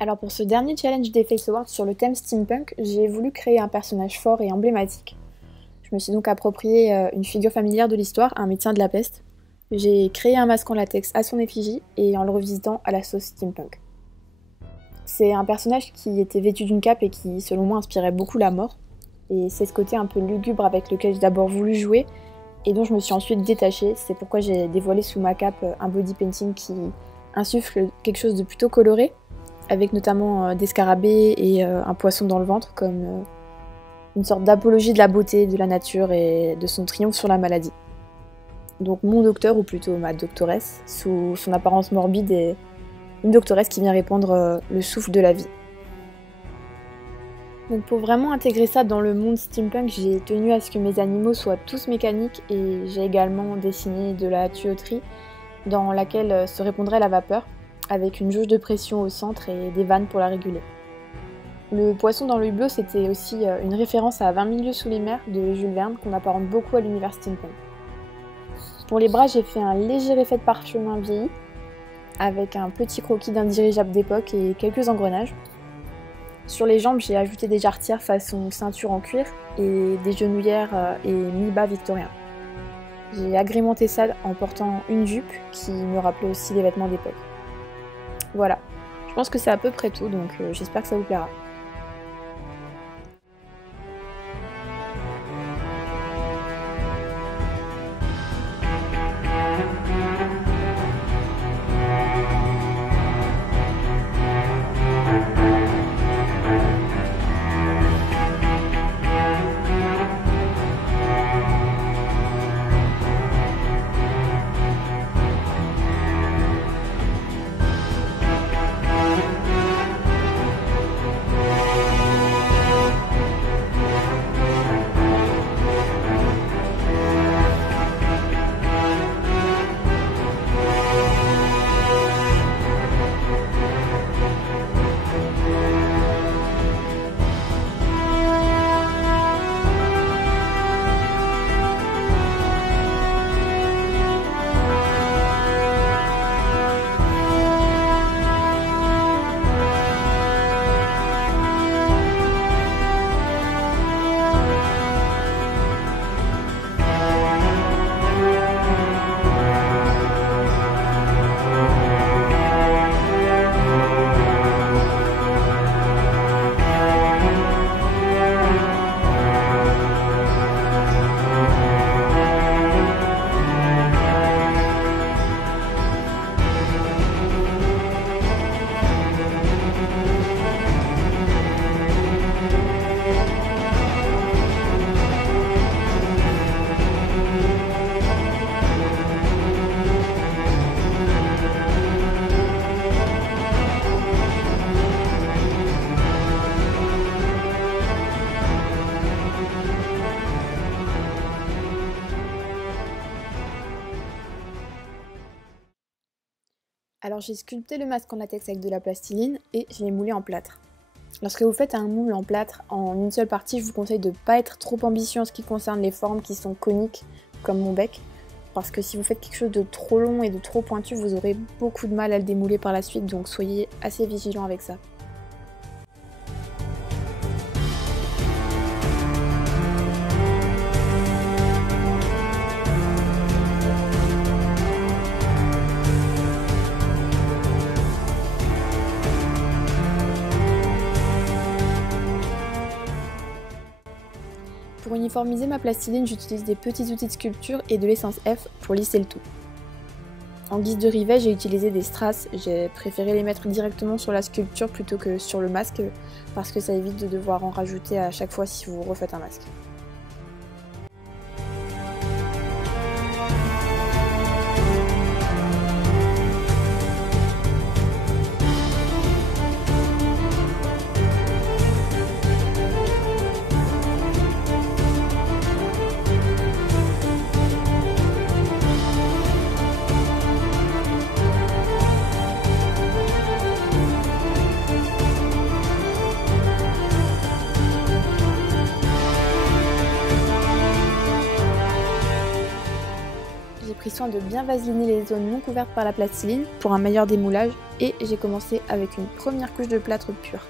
Alors pour ce dernier challenge des Face Awards sur le thème steampunk, j'ai voulu créer un personnage fort et emblématique. Je me suis donc approprié une figure familière de l'histoire, un médecin de la peste. J'ai créé un masque en latex à son effigie et en le revisitant à la sauce steampunk. C'est un personnage qui était vêtu d'une cape et qui, selon moi, inspirait beaucoup la mort. Et c'est ce côté un peu lugubre avec lequel j'ai d'abord voulu jouer et dont je me suis ensuite détachée. C'est pourquoi j'ai dévoilé sous ma cape un body painting qui insuffle quelque chose de plutôt coloré, avec notamment des scarabées et un poisson dans le ventre, comme une sorte d'apologie de la beauté, de la nature et de son triomphe sur la maladie. Donc mon docteur, ou plutôt ma doctoresse, sous son apparence morbide, est une doctoresse qui vient répandre le souffle de la vie. Donc pour vraiment intégrer ça dans le monde steampunk, j'ai tenu à ce que mes animaux soient tous mécaniques et j'ai également dessiné de la tuyauterie dans laquelle se répandrait la vapeur, avec une jauge de pression au centre et des vannes pour la réguler. Le poisson dans le hublot, c'était aussi une référence à 20 000 lieues sous les mers de Jules Verne qu'on apparente beaucoup à l'univers steampunk. Pour les bras, j'ai fait un léger effet de parchemin vieilli, avec un petit croquis d'un dirigeable d'époque et quelques engrenages. Sur les jambes, j'ai ajouté des jarretières façon ceinture en cuir et des genouillères et mi-bas victoriens. J'ai agrémenté ça en portant une jupe qui me rappelait aussi les vêtements d'époque. Voilà, je pense que c'est à peu près tout, donc j'espère que ça vous plaira. Alors j'ai sculpté le masque en latex avec de la plastiline et je l'ai moulé en plâtre. Lorsque vous faites un moule en plâtre en une seule partie, je vous conseille de ne pas être trop ambitieux en ce qui concerne les formes qui sont coniques, comme mon bec, parce que si vous faites quelque chose de trop long et de trop pointu, vous aurez beaucoup de mal à le démouler par la suite, donc soyez assez vigilant avec ça. Pour uniformiser ma plastiline, j'utilise des petits outils de sculpture et de l'essence F pour lisser le tout. En guise de rivet, j'ai utilisé des strass, j'ai préféré les mettre directement sur la sculpture plutôt que sur le masque parce que ça évite de devoir en rajouter à chaque fois si vous refaites un masque. soin de bien vaseliner les zones non couvertes par la plastiline pour un meilleur démoulage et j'ai commencé avec une première couche de plâtre pur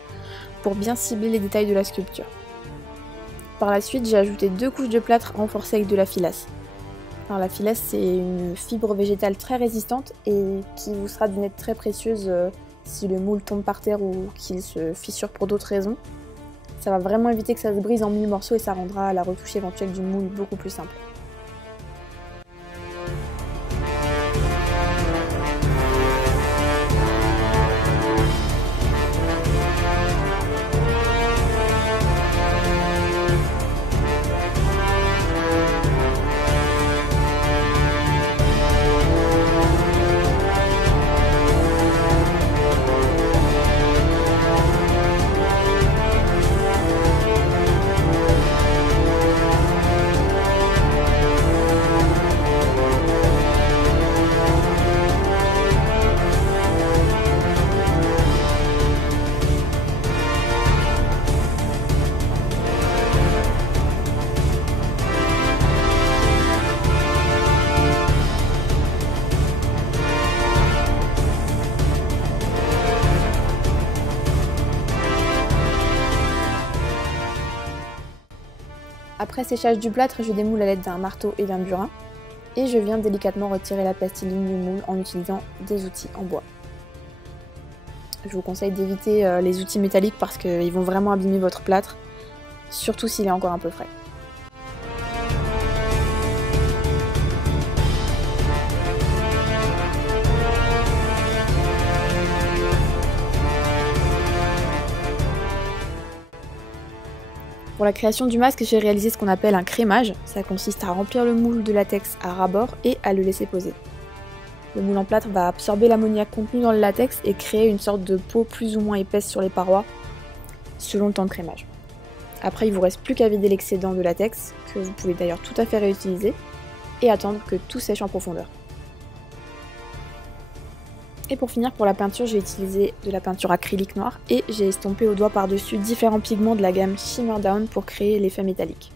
pour bien cibler les détails de la sculpture. Par la suite, j'ai ajouté 2 couches de plâtre renforcées avec de la filasse. Alors la filasse, c'est une fibre végétale très résistante et qui vous sera d'une aide très précieuse si le moule tombe par terre ou qu'il se fissure pour d'autres raisons. Ça va vraiment éviter que ça se brise en 1000 morceaux et ça rendra la retouche éventuelle du moule beaucoup plus simple. Après séchage du plâtre, je démoule à l'aide d'un marteau et d'un burin et je viens délicatement retirer la plastiline du moule en utilisant des outils en bois. Je vous conseille d'éviter les outils métalliques parce qu'ils vont vraiment abîmer votre plâtre, surtout s'il est encore un peu frais. Pour la création du masque, j'ai réalisé ce qu'on appelle un crémage. Ça consiste à remplir le moule de latex à ras-bord et à le laisser poser. Le moule en plâtre va absorber l'ammoniac contenu dans le latex et créer une sorte de peau plus ou moins épaisse sur les parois, selon le temps de crémage. Après, il ne vous reste plus qu'à vider l'excédent de latex, que vous pouvez d'ailleurs tout à fait réutiliser, et attendre que tout sèche en profondeur. Et pour finir, pour la peinture, j'ai utilisé de la peinture acrylique noire et j'ai estompé au doigt par-dessus différents pigments de la gamme Shimmer Down pour créer l'effet métallique.